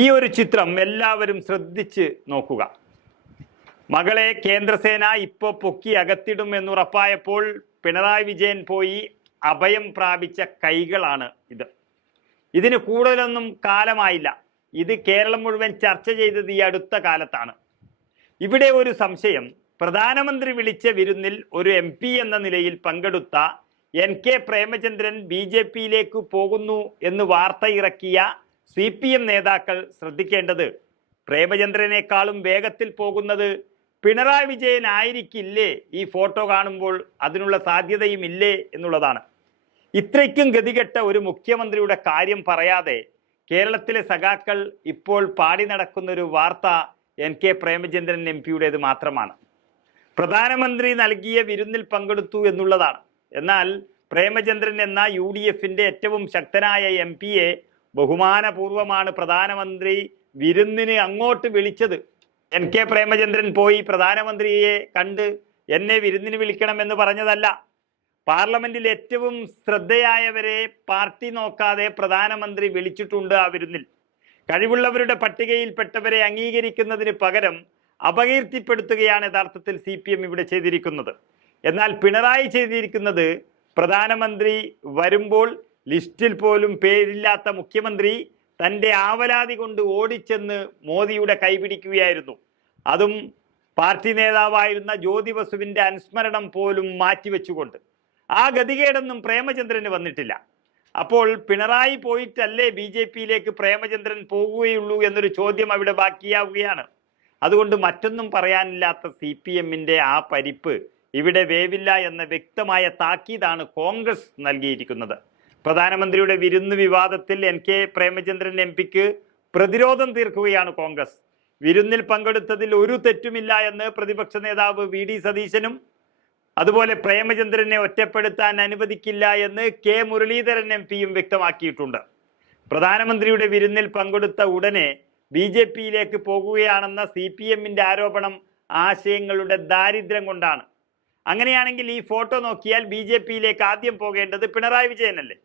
ഈ ഒരു ചിത്രം എല്ലാവരും ശ്രദ്ധിച്ച് നോക്കുക. മകളെ കേന്ദ്രസേന ഇപ്പോൾ പൊക്കി അകത്തിടും എന്നുറപ്പായപ്പോൾ പിണറായി വിജയൻ പോയി അഭയം പ്രാപിച്ച കൈകളാണ് ഇത്. ഇതിന് കൂടുതലൊന്നും കാലമായില്ല. ഇത് കേരളം മുഴുവൻ ചർച്ച ചെയ്തത് ഈ അടുത്ത കാലത്താണ്. ഇവിടെ ഒരു സംശയം. പ്രധാനമന്ത്രി വിളിച്ച വിരുന്നിൽ ഒരു എം എന്ന നിലയിൽ പങ്കെടുത്ത N K Premachandran B J പിയിലേക്ക് പോകുന്നു എന്ന് വാർത്ത ഇറക്കിയ സി പി എം നേതാക്കൾ ശ്രദ്ധിക്കേണ്ടത് പ്രേമചന്ദ്രനേക്കാളും വേഗത്തിൽ പോകുന്നത് പിണറായി വിജയൻ ആയിരിക്കില്ലേ ഈ ഫോട്ടോ കാണുമ്പോൾ അതിനുള്ള സാധ്യതയും ഇല്ലേ എന്നുള്ളതാണ്. ഇത്രയ്ക്കും ഗതികെട്ട ഒരു മുഖ്യമന്ത്രിയുടെ കാര്യം പറയാതെ കേരളത്തിലെ സഖാക്കൾ ഇപ്പോൾ പാടി നടക്കുന്ന ഒരു വാർത്ത എൻ കെ പ്രേമചന്ദ്രൻ എം പിയുടേത് മാത്രമാണ്. പ്രധാനമന്ത്രി നൽകിയ വിരുന്നിൽ പങ്കെടുത്തു എന്നുള്ളതാണ്. എന്നാൽ പ്രേമചന്ദ്രൻ എന്ന യു ഡി എഫിന്റെ ഏറ്റവും ശക്തനായ എം പിയെ ബഹുമാനപൂർവമാണ് പ്രധാനമന്ത്രി വിരുന്നിന് അങ്ങോട്ട് വിളിച്ചത്. എൻ കെ പ്രേമചന്ദ്രൻ പോയി പ്രധാനമന്ത്രിയെ കണ്ട് എന്നെ വിരുന്നിന് വിളിക്കണമെന്ന് പറഞ്ഞതല്ല. പാർലമെന്റിൽ ഏറ്റവും ശ്രദ്ധയായവരെ പാർട്ടി നോക്കാതെ പ്രധാനമന്ത്രി വിളിച്ചിട്ടുണ്ട് ആ വിരുന്നിൽ. കഴിവുള്ളവരുടെ പട്ടികയിൽപ്പെട്ടവരെ അംഗീകരിക്കുന്നതിന് പകരം അപകീർത്തിപ്പെടുത്തുകയാണ് യഥാർത്ഥത്തിൽ സി പി എം ഇവിടെ ചെയ്തിരിക്കുന്നത്. എന്നാൽ പിണറായി ചെയ്തിരിക്കുന്നത് പ്രധാനമന്ത്രി വരുമ്പോൾ ലിസ്റ്റിൽ പോലും പേരില്ലാത്ത മുഖ്യമന്ത്രി തന്റെ ആവലാതി കൊണ്ട് ഓടിച്ചെന്ന് മോദിയുടെ കൈപിടിക്കുകയായിരുന്നു അതും പാർട്ടി നേതാവായിരുന്ന ജ്യോതി ബസുവിന്റെ അനുസ്മരണം പോലും മാറ്റിവെച്ചുകൊണ്ട്. ആ ഗതികേടൊന്നും പ്രേമചന്ദ്രന് വന്നിട്ടില്ല. അപ്പോൾ പിണറായി പോയിട്ടല്ലേ ബി ജെ പിയിലേക്ക് പ്രേമചന്ദ്രൻ പോകുകയുള്ളൂ എന്നൊരു ചോദ്യം അവിടെ ബാക്കിയാവുകയാണ്. അതുകൊണ്ട് മറ്റൊന്നും പറയാനില്ലാത്ത സി പി എമ്മിന്റെ ആ പരിപ്പ് ഇവിടെ വേവില്ല എന്ന വ്യക്തമായ താക്കീതാണ് കോൺഗ്രസ് നൽകിയിരിക്കുന്നത്. പ്രധാനമന്ത്രിയുടെ വിരുന്ന് വിവാദത്തിൽ എൻ കെ പ്രേമചന്ദ്രൻ എം പിക്ക് പ്രതിരോധം തീർക്കുകയാണ് കോൺഗ്രസ്. വിരുന്നിൽ പങ്കെടുത്തതിൽ ഒരു തെറ്റുമില്ല എന്ന് പ്രതിപക്ഷ നേതാവ് വി ഡി സതീശനും അതുപോലെ പ്രേമചന്ദ്രനെ ഒറ്റപ്പെടുത്താൻ അനുവദിക്കില്ല എന്ന് കെ മുരളീധരൻ എം പിയും വ്യക്തമാക്കിയിട്ടുണ്ട്. പ്രധാനമന്ത്രിയുടെ വിരുന്നിൽ പങ്കെടുത്ത ഉടനെ ബി ജെ പിയിലേക്ക് പോകുകയാണെന്ന സി പി എമ്മിന്റെ ആരോപണം ആശയങ്ങളുടെ ദാരിദ്ര്യം കൊണ്ടാണ്. അങ്ങനെയാണെങ്കിൽ ഈ ഫോട്ടോ നോക്കിയാൽ ബി ജെ പിയിലേക്ക് ആദ്യം പോകേണ്ടത് പിണറായി വിജയനല്ലേ?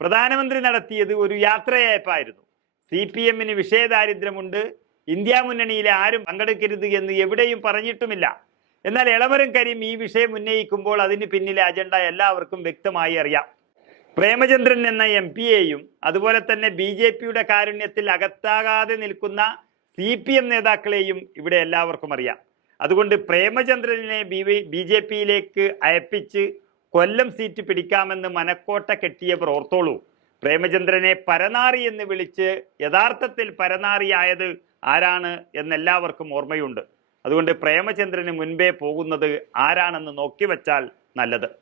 പ്രധാനമന്ത്രി നടത്തിയത് ഒരു യാത്രയയപ്പായിരുന്നു. സി പി എമ്മിന് വിഷയദാരിദ്ര്യമുണ്ട്. ഇന്ത്യ മുന്നണിയിലെ ആരും പങ്കെടുക്കരുത് എന്ന് എവിടെയും പറഞ്ഞിട്ടുമില്ല. എന്നാൽ ഇളവരും കരീം ഈ വിഷയം ഉന്നയിക്കുമ്പോൾ അതിന് പിന്നിലെ അജണ്ട എല്ലാവർക്കും വ്യക്തമായി അറിയാം. പ്രേമചന്ദ്രൻ എന്ന എം പിയെയും അതുപോലെ തന്നെ ബി ജെ പിയുടെ കാരുണ്യത്തിൽ അകത്താകാതെ നിൽക്കുന്ന സി പി എം നേതാക്കളെയും ഇവിടെ എല്ലാവർക്കും അറിയാം. അതുകൊണ്ട് പ്രേമചന്ദ്രനെ ബി ബി ജെ പിയിലേക്ക് അയപ്പിച്ച് കൊല്ലം സീറ്റ് പിടിക്കാമെന്ന് മനക്കോട്ട കെട്ടിയ ഓർത്തോളൂ. പ്രേമചന്ദ്രനെ പരനാറി എന്ന് വിളിച്ച് യഥാർത്ഥത്തിൽ പരനാറിയായത് ആരാണ് എന്നെല്ലാവർക്കും ഓർമ്മയുണ്ട്. അതുകൊണ്ട് പ്രേമചന്ദ്രന് മുൻപേ പോകുന്നത് ആരാണെന്ന് നോക്കി വച്ചാൽ നല്ലത്.